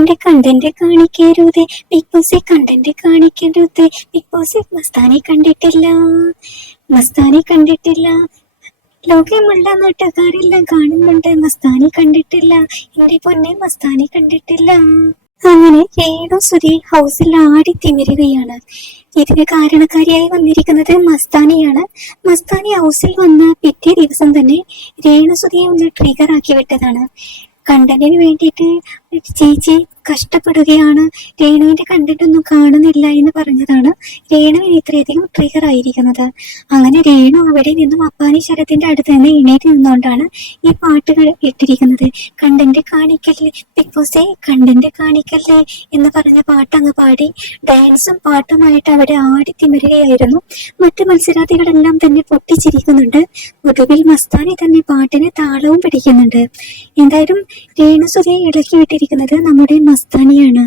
Content content കാണിക്കരുത്. Bigg Boss content കാണിക്കരുത്. Bigg Boss Mastani കണ്ടിട്ടില്ല. മസ്താനി കണ്ടിട്ടില്ല. ലോകമുള്ള നാട്ടുകാരെല്ലാം കാണുന്നുണ്ട്. മസ്താനി കണ്ടിട്ടില്ല. എന്റെ പൊന്നെ മസ്താനി കണ്ടിട്ടില്ല. അങ്ങനെ രേണു സുധി ഹൗസിൽ ആടി തിമിരുകയാണ്. ഇതിന് കാരണക്കാരിയായി വന്നിരിക്കുന്നത് മസ്താനിയാണ്. മസ്താനി ഹൗസിൽ വന്ന പിറ്റേ ദിവസം തന്നെ രേണുസുതിയെ ഒന്ന് ട്രിഗർ ആക്കി വിട്ടതാണ്. കണ്ടന്റിന് വേണ്ടിയിട്ട് ചേച്ചി കഷ്ടപ്പെടുകയാണ്. രേണുവിന്റെ കണ്ടന്റ് ഒന്നും കാണുന്നില്ല എന്ന് പറഞ്ഞതാണ് രേണുവിന് ഇത്രയധികം ട്രിഗർ ആയിരിക്കുന്നത്. അങ്ങനെ രേണു അവിടെ നിന്നും അപ്പാനി ശരത്തിന്റെ അടുത്ത് നിന്ന് എണീറ്റ് നിന്നുകൊണ്ടാണ് ഈ പാട്ടുകൾ ഇട്ടിരിക്കുന്നത് കണ്ടന്റ് കാണിക്കല്ലേ ബിഗ് ബോസേ കണ്ടന്റ് കാണിക്കല്ലേ എന്ന് പറഞ്ഞ പാട്ട് അങ്ങ് പാടി ഡാൻസും പാട്ടുമായിട്ട് അവിടെ ആടി തിമരുകയായിരുന്നു. മറ്റു മത്സരാർത്ഥികളെല്ലാം തന്നെ പൊട്ടിച്ചിരിക്കുന്നുണ്ട് ഒടുവിൽ മസ്താനി തന്നെ പാട്ടിന് താളവും പിടിക്കുന്നുണ്ട്. എന്തായാലും രേണുസുരയെ ഇളക്കി വിട്ടിരിക്കുന്നത് നമ്മുടെ മസ്താനിയാണ്.